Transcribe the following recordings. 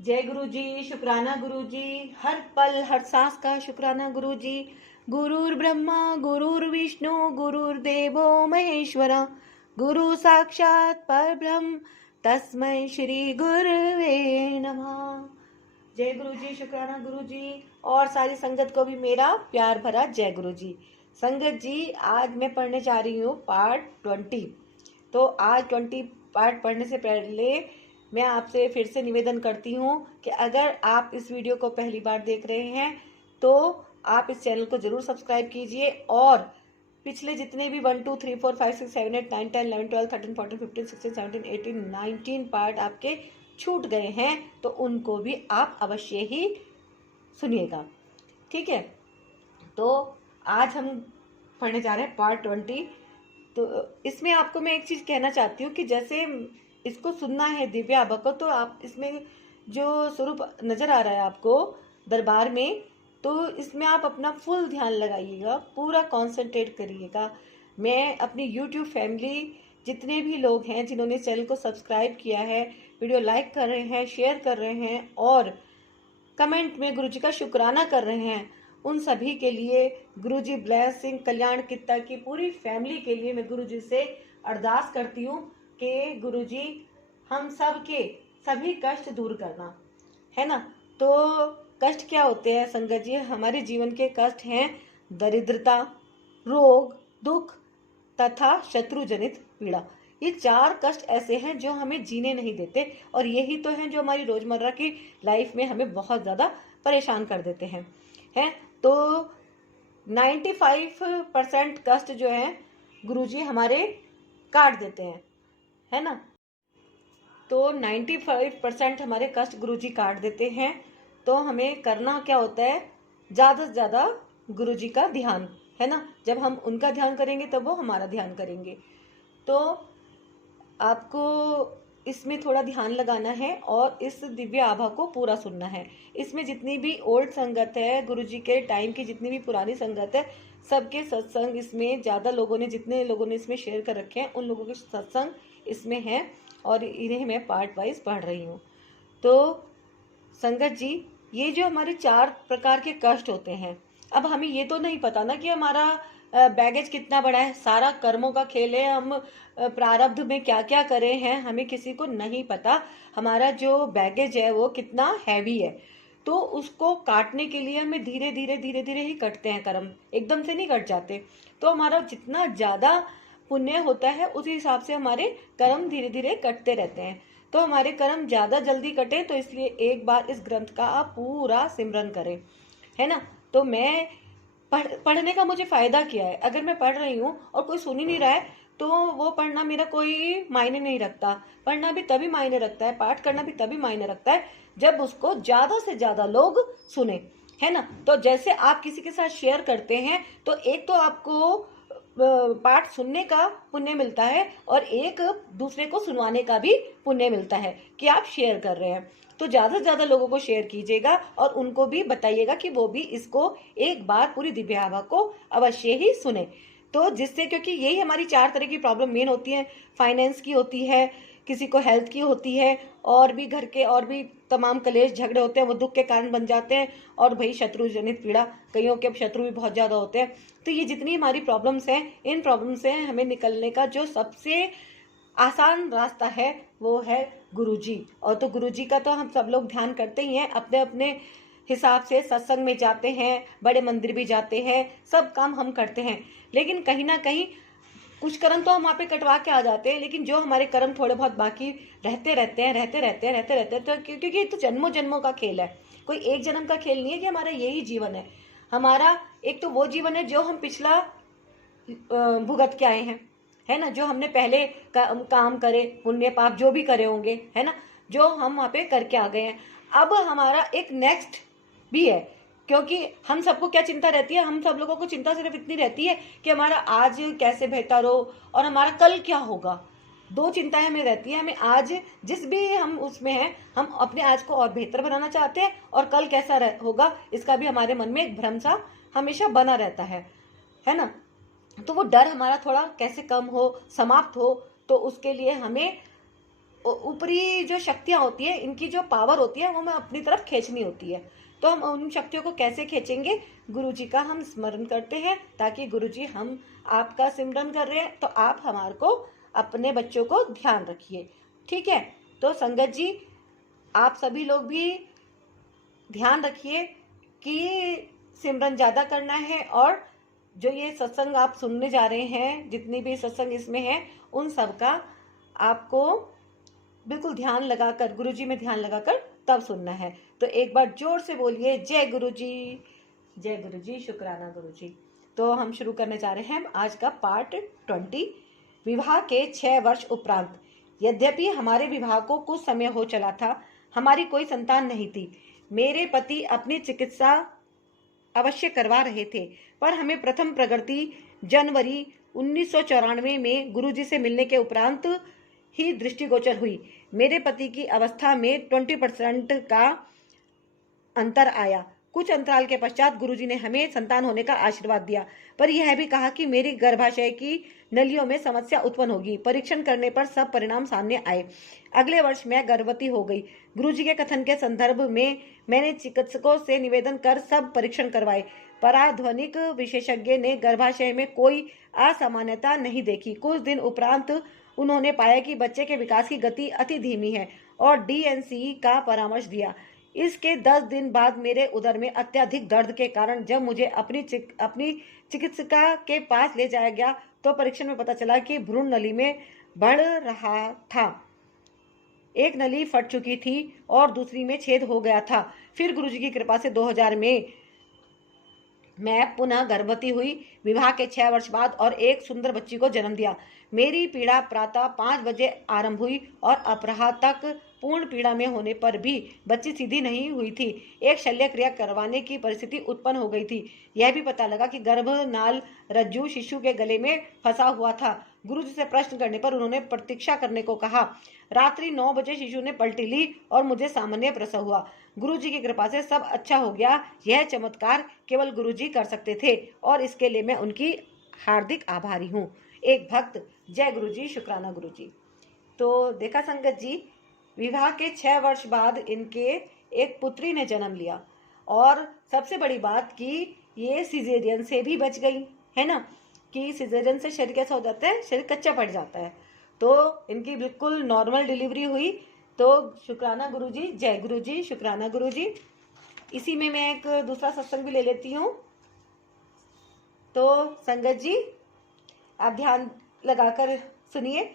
जय गुरु जी, शुक्राना गुरु जी, हर पल हर सांस का शुक्राना गुरु जी। गुरुर ब्रह्मा गुरुर्विष्णु गुरुर्देवो महेश्वरा, गुरु साक्षात परब्रह्म तस्मै श्री गुरुवे नमः। जय गुरु जी, शुक्राना गुरु जी और सारी संगत को भी मेरा प्यार भरा जय गुरु जी। संगत जी, आज मैं पढ़ने जा रही हूँ पार्ट 20। तो आज 20 पार्ट पढ़ने से पहले मैं आपसे फिर से निवेदन करती हूँ कि अगर आप इस वीडियो को पहली बार देख रहे हैं तो आप इस चैनल को जरूर सब्सक्राइब कीजिए और पिछले जितने भी 1 2 3 4 5 6 7 8 9 10 11 12 13 14 15 16 17 18 19 पार्ट आपके छूट गए हैं तो उनको भी आप अवश्य ही सुनिएगा, ठीक है। तो आज हम पढ़ने जा रहे हैं पार्ट 20। तो इसमें आपको मैं एक चीज कहना चाहती हूँ कि जैसे इसको सुनना है दिव्य आभा को, तो आप इसमें जो स्वरूप नजर आ रहा है आपको दरबार में, तो इसमें आप अपना फुल ध्यान लगाइएगा, पूरा कंसंट्रेट करिएगा। मैं अपनी यूट्यूब फैमिली जितने भी लोग हैं जिन्होंने चैनल को सब्सक्राइब किया है, वीडियो लाइक कर रहे हैं, शेयर कर रहे हैं और कमेंट में गुरु जी का शुक्राना कर रहे हैं, उन सभी के लिए गुरु जी ब्लेसिंग कल्याण कित्ता की पूरी फैमिली के लिए मैं गुरु जी से अरदास करती हूँ कि गुरु जी हम सब के सभी कष्ट दूर करना है ना। तो कष्ट क्या होते हैं संगत जी? हमारे जीवन के कष्ट हैं दरिद्रता, रोग, दुख तथा शत्रु जनित पीड़ा। ये 4 कष्ट ऐसे हैं जो हमें जीने नहीं देते और यही तो हैं जो हमारी रोजमर्रा की लाइफ में हमें बहुत ज्यादा परेशान कर देते हैं। तो 95% कष्ट जो है गुरुजी हमारे काट देते हैं, है ना। तो 95% हमारे कष्ट गुरुजी काट देते हैं। तो हमें करना क्या होता है? ज्यादा से ज्यादा गुरुजी का ध्यान, है ना। जब हम उनका ध्यान करेंगे तब वो हमारा ध्यान करेंगे। तो आपको इसमें थोड़ा ध्यान लगाना है और इस दिव्य आभा को पूरा सुनना है। इसमें जितनी भी ओल्ड संगत है, गुरुजी के टाइम की जितनी भी पुरानी संगत है, सबके सत्संग इसमें ज्यादा लोगों ने, जितने लोगों ने इसमें शेयर कर रखे हैं उन लोगों के सत्संग इसमें है और इन्हें मैं पार्ट वाइज पढ़ रही हूँ। तो संगत जी, ये जो हमारे 4 प्रकार के कष्ट होते हैं, अब हमें ये तो नहीं पता ना कि हमारा बैगेज कितना बड़ा है, सारा कर्मों का खेल है, हम प्रारब्ध में क्या क्या करे हैं हमें किसी को नहीं पता। हमारा जो बैगेज है वो कितना हैवी है, तो उसको काटने के लिए हमें धीरे धीरे ही कटते हैं कर्म, एकदम से नहीं कट जाते। तो हमारा जितना ज्यादा पुण्य होता है उसी हिसाब से हमारे कर्म धीरे धीरे कटते रहते हैं। तो हमारे कर्म ज्यादा जल्दी कटे, तो इसलिए एक बार इस ग्रंथ का आप पूरा सिमरन करें, है ना। तो मैं पढ़ने का मुझे फायदा क्या है? अगर मैं पढ़ रही हूँ और कोई सुन ही नहीं रहा है तो वो पढ़ना मेरा कोई मायने नहीं रखता। पढ़ना भी तभी मायने रखता है, पाठ करना भी तभी मायने रखता है जब उसको ज्यादा से ज्यादा लोग सुने, है ना। तो जैसे आप किसी के साथ शेयर करते हैं तो एक तो आपको पाठ सुनने का पुण्य मिलता है और एक दूसरे को सुनवाने का भी पुण्य मिलता है कि आप शेयर कर रहे हैं। तो ज्यादा से ज्यादा लोगों को शेयर कीजिएगा और उनको भी बताइएगा कि वो भी इसको एक बार पूरी दिव्य आभा को अवश्य ही सुने। तो जिससे, क्योंकि यही हमारी 4 तरह की प्रॉब्लम मेन होती है, फाइनेंस की होती है, किसी को हेल्थ की होती है, और भी घर के और भी तमाम कलेश झगड़े होते हैं, वो दुख के कारण बन जाते हैं। और भाई शत्रु जनित पीड़ा, कईयों के अब शत्रु भी बहुत ज्यादा होते हैं। तो ये जितनी हमारी प्रॉब्लम्स हैं, इन प्रॉब्लम से हमें निकलने का जो सबसे आसान रास्ता है वो है गुरुजी। और तो गुरुजी का तो हम सब लोग ध्यान करते ही हैं, अपने अपने हिसाब से सत्संग में जाते हैं, बड़े मंदिर भी जाते हैं, सब काम हम करते हैं। लेकिन कहीं ना कहीं कुछ कर्म तो हम वहाँ पे कटवा के आ जाते हैं, लेकिन जो हमारे कर्म थोड़े बहुत बाकी रहते रहते हैं, तो क्योंकि ये तो जन्मों जन्मों का खेल है, कोई एक जन्म का खेल नहीं है कि हमारा यही जीवन है। हमारा एक तो वो जीवन है जो हम पिछला भुगत के आए हैं, है ना, जो हमने पहले काम करे, पुण्य पाप जो भी करे होंगे, है ना, जो हम वहाँ पे करके आ गए हैं। अब हमारा एक नेक्स्ट भी है, क्योंकि हम सबको क्या चिंता रहती है? हम सब लोगों को चिंता सिर्फ इतनी रहती है कि हमारा आज कैसे बेहतर हो और हमारा कल क्या होगा। 2 चिंताएं हमें रहती है। हमें आज जिस भी हम उसमें हैं, हम अपने आज को और बेहतर बनाना चाहते हैं और कल कैसा होगा इसका भी हमारे मन में एक भ्रम सा हमेशा बना रहता है ना। तो वो डर हमारा थोड़ा कैसे कम हो, समाप्त हो, तो उसके लिए हमें ऊपरी जो शक्तियाँ होती है, इनकी जो पावर होती है वो हमें अपनी तरफ खींचनी होती है। तो हम उन शक्तियों को कैसे खींचेंगे? गुरुजी का हम स्मरण करते हैं, ताकि गुरुजी हम आपका सिमरन कर रहे हैं तो आप हमारे को अपने बच्चों को ध्यान रखिए, ठीक है। तो संगत जी, आप सभी लोग भी ध्यान रखिए कि सिमरन ज़्यादा करना है, और जो ये सत्संग आप सुनने जा रहे हैं, जितनी भी सत्संग इसमें है, उन सब का आपको बिल्कुल ध्यान लगाकर, गुरुजी में ध्यान लगाकर तब सुनना है। तो एक बार जोर से बोलिए, जय गुरुजी, जय गुरुजी, शुक्राना गुरुजी। तो हम शुरू करने जा रहे हैं आज का पार्ट 20, विवाह के 6 वर्ष उपरांत। यद्यपि हमारे विवाह को कुछ समय हो चला था, हमारी कोई संतान नहीं थी। मेरे पति अपनी चिकित्सा अवश्य करवा रहे थे, पर हमें प्रथम प्रगति जनवरी 1994 में गुरुजी से मिलने के उपरांत ही दृष्टिगोचर हुई। मेरे पति की अवस्था में 20% का अंतर आया। कुछ अंतराल के पश्चात गुरुजी ने हमें संतान होने का आशीर्वाद दिया, पर यह भी कहा कि मेरी गर्भाशय की नलियों में समस्या उत्पन्न होगी। परीक्षण करने पर सब परिणाम सामने आए। अगले वर्ष मैं गर्भवती हो गई। गुरुजी के कथन के संदर्भ में मैंने चिकित्सकों से निवेदन कर सब परीक्षण करवाए। पराध्वनिक विशेषज्ञ ने गर्भाशय में कोई असामान्यता नहीं देखी। कुछ दिन उपरांत उन्होंने पाया कि बच्चे के विकास की गति अति धीमी है और डीएनसी का परामर्श दिया। इसके 10 दिन बाद मेरे उदर में अत्यधिक दर्द के कारण जब मुझे अपनी चिकित्सिका के पास ले जाया गया तो परीक्षण में पता चला कि भ्रूण नली में बढ़ रहा था। एक नली फट चुकी थी और दूसरी में छेद हो गया था। फिर गुरुजी की कृपा से 2000 में मैं पुनः गर्भवती हुई। विवाह के 6 वर्ष बाद और एक सुंदर बच्ची को जन्म दिया। मेरी पीड़ा प्रातः 5 बजे आरंभ हुई और अपराह तक पूर्ण पीड़ा में होने पर भी बच्ची सीधी नहीं हुई थी। एक शल्य क्रिया करवाने की परिस्थिति उत्पन्न हो गई थी। यह भी पता लगा कि गर्भनाल रज्जु शिशु के गले में फंसा हुआ था। गुरुजी से प्रश्न करने पर उन्होंने प्रतीक्षा करने को कहा। रात्रि 9 बजे शिशु ने पलटी ली और मुझे सामान्य प्रसव हुआ। गुरुजी की कृपा से सब अच्छा हो गया। यह चमत्कार केवल गुरुजी कर सकते थे और इसके लिए मैं उनकी हार्दिक आभारी हूँ। एक भक्त, जय गुरुजी, शुक्राना गुरुजी। तो देखा संगत जी, विवाह के 6 वर्ष बाद इनके एक पुत्री ने जन्म लिया, और सबसे बड़ी बात कि ये सिजेरियन से भी बच गई, है ना। कि सिजेरियन से शरीर कैसा हो जाता है, शरीर कच्चा पड़ जाता है। तो इनकी बिल्कुल नॉर्मल डिलीवरी हुई। तो शुक्राना गुरुजी, जय गुरुजी, शुक्राना गुरुजी। इसी में मैं एक दूसरा सत्संग भी ले लेती हूँ। तो संगत जी, आप ध्यान लगाकर सुनिए।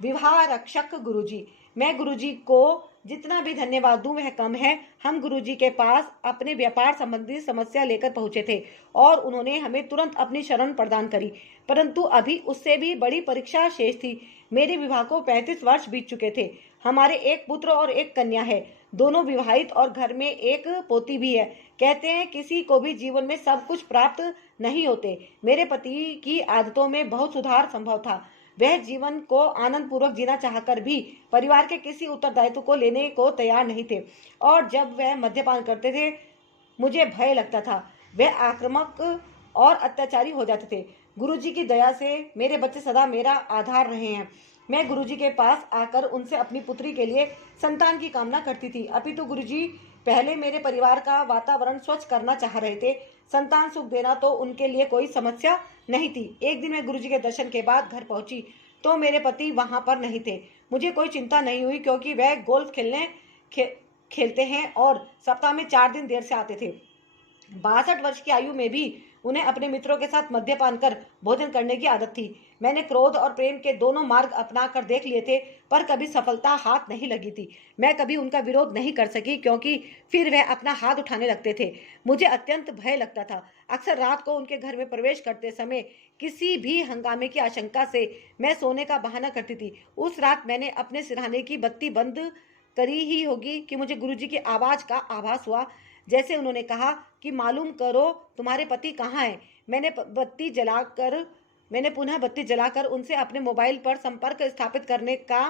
विवाह रक्षक गुरुजी। मैं गुरुजी को जितना भी धन्यवाद दूं वह कम है। हम गुरुजी के पास अपने व्यापार संबंधी समस्या लेकर पहुंचे थे और उन्होंने हमें तुरंत अपनी शरण प्रदान करी, परंतु अभी उससे भी बड़ी परीक्षा शेष थी। मेरे विवाह को 35 वर्ष बीत चुके थे। हमारे एक पुत्र और एक कन्या है, दोनों विवाहित, और घर में एक पोती भी है। कहते हैं किसी को भी जीवन में सब कुछ प्राप्त नहीं होते। मेरे पति की आदतों में बहुत सुधार संभव था। वह जीवन को आनंद पूर्वक जीना चाहकर भी परिवार के किसी उत्तरदायित्व को लेने को तैयार नहीं थे, और जब वह मद्यपान करते थे मुझे भय लगता था। वह आक्रामक और अत्याचारी हो जाते थे। गुरुजी की दया से मेरे बच्चे सदा मेरा आधार रहे हैं। मैं गुरुजी के पास आकर उनसे अपनी पुत्री के लिए संतान की कामना करती थी, अपितु गुरुजी पहले मेरे परिवार का वातावरण स्वच्छ करना चाह रहे थे। संतान सुख देना तो उनके लिए कोई समस्या नहीं थी। एक दिन मैं गुरुजी के दर्शन के बाद घर पहुंची तो मेरे पति वहां पर नहीं थे। मुझे कोई चिंता नहीं हुई, क्योंकि वह गोल्फ खेलते हैं और सप्ताह में 4 दिन देर से आते थे। 62 वर्ष की आयु में भी उन्हें अपने मित्रों के साथ मद्यपान कर भोजन करने की आदत थी। मैंने क्रोध और प्रेम के दोनों मार्ग अपना कर देख लिए थे, पर कभी सफलता हाथ नहीं लगी थी। मैं कभी उनका विरोध नहीं कर सकी, क्योंकि फिर वह अपना हाथ उठाने लगते थे। मुझे अत्यंत भय लगता था। अक्सर रात को उनके घर में प्रवेश करते समय किसी भी हंगामे की आशंका से मैं सोने का बहाना करती थी। उस रात मैंने अपने सिरहाने की बत्ती बंद करी ही होगी कि मुझे गुरुजी की आवाज का आभास हुआ। जैसे उन्होंने कहा कि मालूम करो तुम्हारे पति कहाँ हैं। मैंने पुनः बत्ती जलाकर उनसे अपने मोबाइल पर संपर्क स्थापित करने का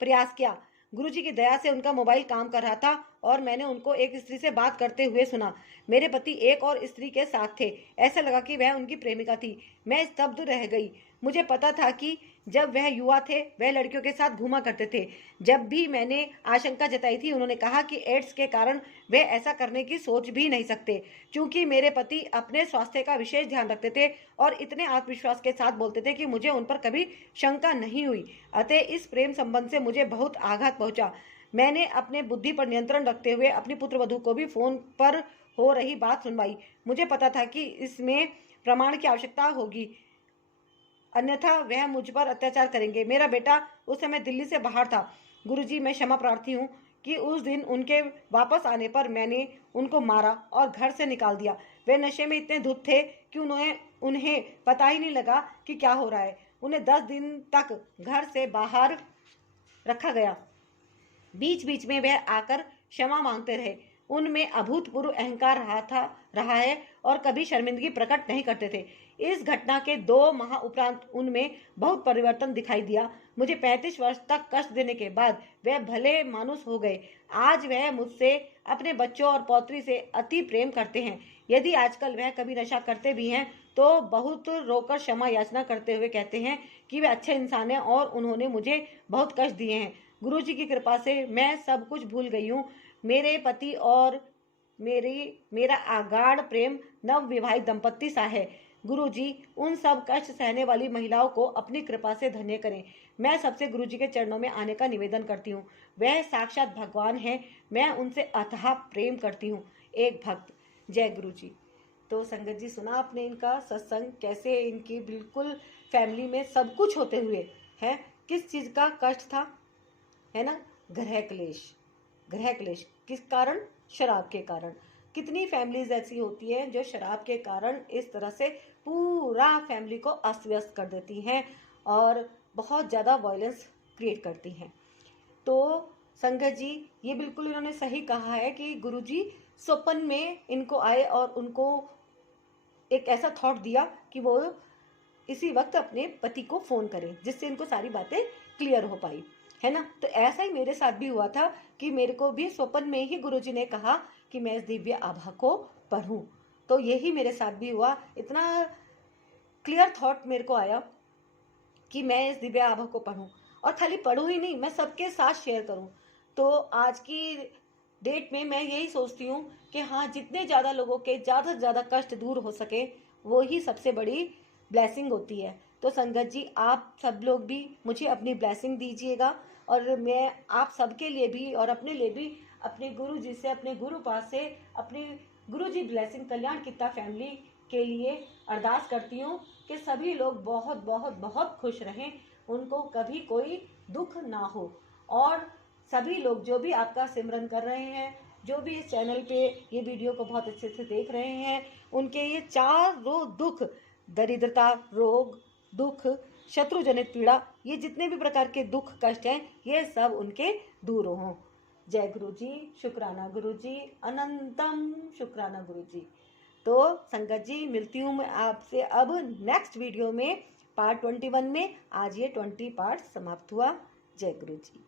प्रयास किया। गुरुजी की दया से उनका मोबाइल काम कर रहा था और मैंने उनको एक स्त्री से बात करते हुए सुना। मेरे पति एक और स्त्री के साथ थे। ऐसा लगा कि वह उनकी प्रेमिका थी। मैं स्तब्ध रह गई। मुझे पता था कि जब वह युवा थे वह लड़कियों के साथ घूमा करते थे। जब भी मैंने आशंका जताई थी उन्होंने कहा कि एड्स के कारण वे ऐसा करने की सोच भी नहीं सकते। चूंकि मेरे पति अपने स्वास्थ्य का विशेष ध्यान रखते थे और इतने आत्मविश्वास के साथ बोलते थे कि मुझे उन पर कभी शंका नहीं हुई। अतः इस प्रेम संबंध से मुझे बहुत आघात पहुंचा। मैंने अपने बुद्धि पर नियंत्रण रखते हुए अपनी पुत्रवधू को भी फोन पर हो रही बात सुनवाई। मुझे पता था कि इसमें प्रमाण की आवश्यकता होगी, अन्यथा वह मुझ पर अत्याचार करेंगे। मेरा बेटा उस समय दिल्ली से बाहर था। गुरुजी, मैं क्षमा प्रार्थी हूँ कि उस दिन उनके वापस आने पर मैंने उनको मारा और घर से निकाल दिया। वे नशे में इतने धुत थे कि उन्हें पता ही नहीं लगा कि क्या हो रहा है। उन्हें 10 दिन तक घर से बाहर रखा गया। बीच बीच में वह आकर क्षमा मांगते रहे। उनमें अभूतपूर्व अहंकार रहा है और कभी शर्मिंदगी प्रकट नहीं करते थे। इस घटना के 2 माह उपरांत उनमें बहुत परिवर्तन दिखाई दिया। मुझे 35 वर्ष तक कष्ट देने के बाद वह भले मानुस हो गए। आज वह मुझसे, अपने बच्चों और पौत्री से अति प्रेम करते हैं। यदि आजकल वह कभी नशा करते भी हैं तो बहुत रोकर क्षमा याचना करते हुए कहते हैं कि वे अच्छे इंसान हैं और उन्होंने मुझे बहुत कष्ट दिए हैं। गुरुजी की कृपा से मैं सब कुछ भूल गई हूँ। मेरे पति और मेरा आगाढ़ प्रेम नव विवाहित दंपत्ति सा है। गुरुजी, उन सब कष्ट सहने वाली महिलाओं को अपनी कृपा से धन्य करें। मैं सबसे गुरुजी के चरणों में आने का निवेदन करती हूँ। वह साक्षात भगवान हैं। मैं उनसे अथाह प्रेम करती हूँ। एक भक्त। जय गुरुजी। तो संगत जी, सुना आपने इनका सत्संग, कैसे इनकी बिल्कुल फैमिली में सब कुछ होते हुए है किस चीज का कष्ट था, है ना? ग्रह क्लेश किस कारण? शराब के कारण। कितनी फैमिलीज ऐसी होती हैं जो शराब के कारण इस तरह से पूरा फैमिली को अस्त व्यस्त कर देती हैं और बहुत ज़्यादा वायलेंस क्रिएट करती हैं। तो संगत जी, ये बिल्कुल इन्होंने सही कहा है कि गुरुजी स्वप्न में इनको आए और उनको एक ऐसा थॉट दिया कि वो इसी वक्त अपने पति को फ़ोन करें, जिससे इनको सारी बातें क्लियर हो पाई, है ना? तो ऐसा ही मेरे साथ भी हुआ था कि मेरे को भी स्वप्न में ही गुरुजी ने कहा कि मैं इस दिव्य आभा को पढूं। तो यही मेरे साथ भी हुआ। इतना क्लियर थॉट मेरे को आया कि मैं इस दिव्य आभा को पढूं, और खाली पढूं ही नहीं, मैं सबके साथ शेयर करूं। तो आज की डेट में मैं यही सोचती हूँ कि हाँ, जितने ज़्यादा लोगों के ज़्यादा से ज़्यादा कष्ट दूर हो सके वो ही सबसे बड़ी ब्लेसिंग होती है। तो संगत जी, आप सब लोग भी मुझे अपनी ब्लेसिंग दीजिएगा, और मैं आप सबके लिए भी और अपने लिए भी अपने गुरु जी से, अपने गुरु पास से, अपने गुरु जी ब्लेसिंग कल्याण कित्ता फैमिली के लिए अरदास करती हूँ कि सभी लोग बहुत बहुत बहुत खुश रहें, उनको कभी कोई दुख ना हो। और सभी लोग जो भी आपका सिमरन कर रहे हैं, जो भी इस चैनल पे ये वीडियो को बहुत अच्छे से देख रहे हैं, उनके ये चारों दुख, दरिद्रता, रोग, दुख, शत्रु जनित पीड़ा, ये जितने भी प्रकार के दुख कष्ट हैं, ये सब उनके दूर हों। जय गुरु जी। शुक्राना गुरु जी, अनंतम शुक्राना गुरु जी। तो संगत जी, मिलती हूँ मैं आपसे अब नेक्स्ट वीडियो में, पार्ट 21 में। आज ये 20 पार्ट समाप्त हुआ। जय गुरु जी।